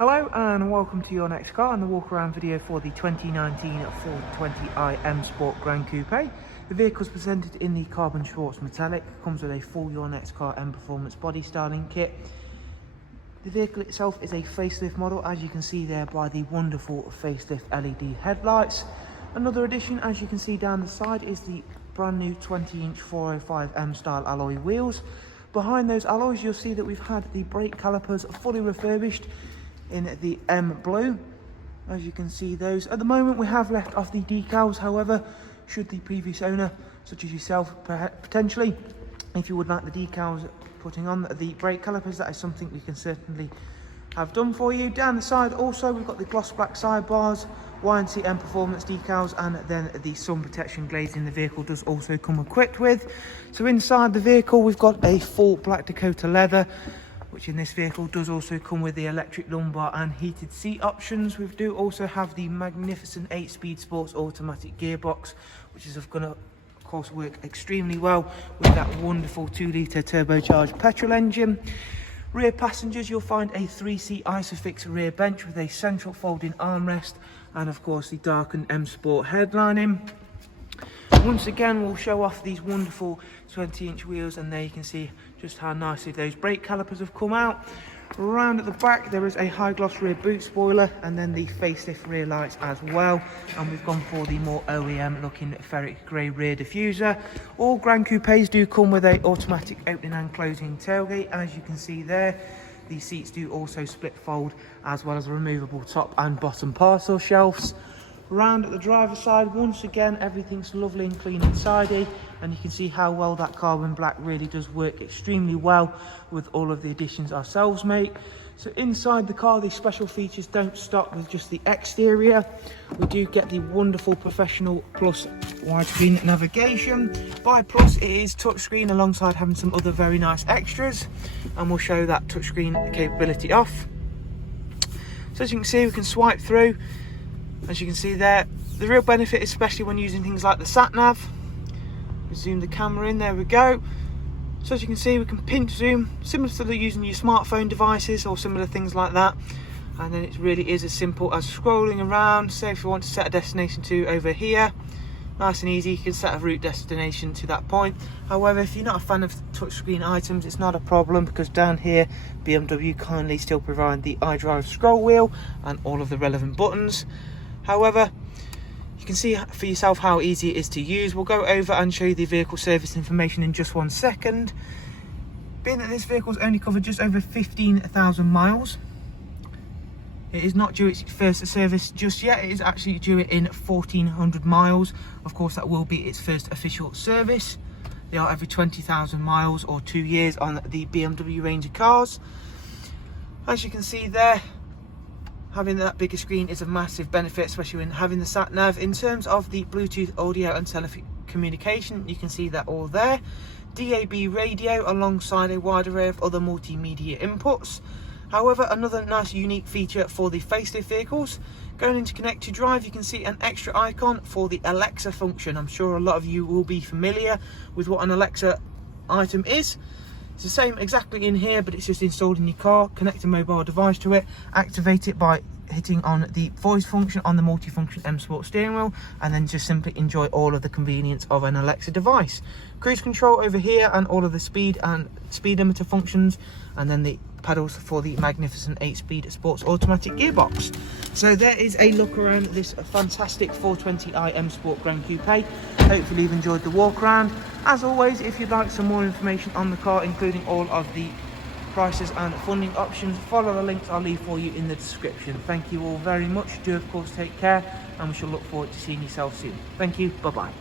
Hello and welcome to your next car and the walk around video for the 2019 420i M Sport Gran Coupe. The vehicle is presented in the carbon Schwarz metallic, comes with a full Your Next Car Mpeformance body styling kit. The vehicle itself is a facelift model, as you can see there by the wonderful facelift LED headlights. Another addition, as you can see down the side, is the brand new 20-inch 405M style alloy wheels. Behind those alloys you'll see that we've had the brake calipers fully refurbished in the M blue. As you can see, those at the moment we have left off the decals. However, should the previous owner, such as yourself potentially, if you would like the decals putting on the brake calipers, that is something we can certainly have done for you. Down the side also we've got the gloss black sidebars, YNC Mpeformance decals, and then the sun protection glazing the vehicle does also come equipped with. So inside the vehicle we've got a full black Dakota leather, which in this vehicle does also come with the electric lumbar and heated seat options. We do also have the magnificent 8-speed sports automatic gearbox, which is going to, of course, work extremely well with that wonderful 2-litre turbocharged petrol engine. Rear passengers, you'll find a 3-seat Isofix rear bench with a central folding armrest and, of course, the darkened M Sport headlining. Once again, we'll show off these wonderful 20-inch wheels, and there you can see just how nicely those brake calipers have come out. Round at the back there is a high gloss rear boot spoiler and then the facelift rear lights as well, and we've gone for the more OEM looking ferric grey rear diffuser. All Gran Coupes do come with a automatic opening and closing tailgate, as you can see there. The seats do also split fold, as well as removable top and bottom parcel shelves. Round at the driver's side, once again everything's lovely and clean and tidy, and you can see how well that carbon black really does work extremely well with all of the additions ourselves make. So inside the car, these special features don't stop with just the exterior. We do get the wonderful Professional Plus widescreen navigation. By Plus it is touchscreen alongside having some other very nice extras, and we'll show that touchscreen capability off. So as you can see, we can swipe through. As you can see there, the real benefit, especially when using things like the sat nav, we zoom the camera in, there we go. So as you can see, we can pinch zoom, similar to using your smartphone devices or similar things like that. And then it really is as simple as scrolling around. Say if you want to set a destination to over here, nice and easy, you can set a route destination to that point. However, if you're not a fan of touchscreen items, it's not a problem, because down here BMW kindly still provide the iDrive scroll wheel and all of the relevant buttons. However, you can see for yourself how easy it is to use. We'll go over and show you the vehicle service information in just 1 second. Being that this vehicle's only covered just over 15,000 miles, it is not due its first service just yet. It is actually due it in 1,400 miles. Of course, that will be its first official service. They are every 20,000 miles or 2 years on the BMW range of cars. As you can see there, having that bigger screen is a massive benefit, especially when having the sat nav. In terms of the Bluetooth audio and telecommunication, you can see that all there. DAB radio alongside a wide array of other multimedia inputs. However, another nice unique feature for the facelift vehicles, going into Connect to Drive, you can see an extra icon for the Alexa function. I'm sure a lot of you will be familiar with what an Alexa item is. It's the same exactly in here, but it's just installed in your car. Connect a mobile device to it, activate it by hitting on the voice function on the multifunction M Sport steering wheel, and then just simply enjoy all of the convenience of an Alexa device. Cruise control over here and all of the speed and speed limiter functions, and then the pedals for the magnificent 8-speed sports automatic gearbox. So there is a look around this fantastic 420i M Sport Gran Coupe. Hopefully you've enjoyed the walk around. As always, if you'd like some more information on the car, including all of the prices and funding options, follow the links I'll leave for you in the description. Thank you all very much. Do of course take care, and we shall look forward to seeing yourself soon. Thank you. Bye bye.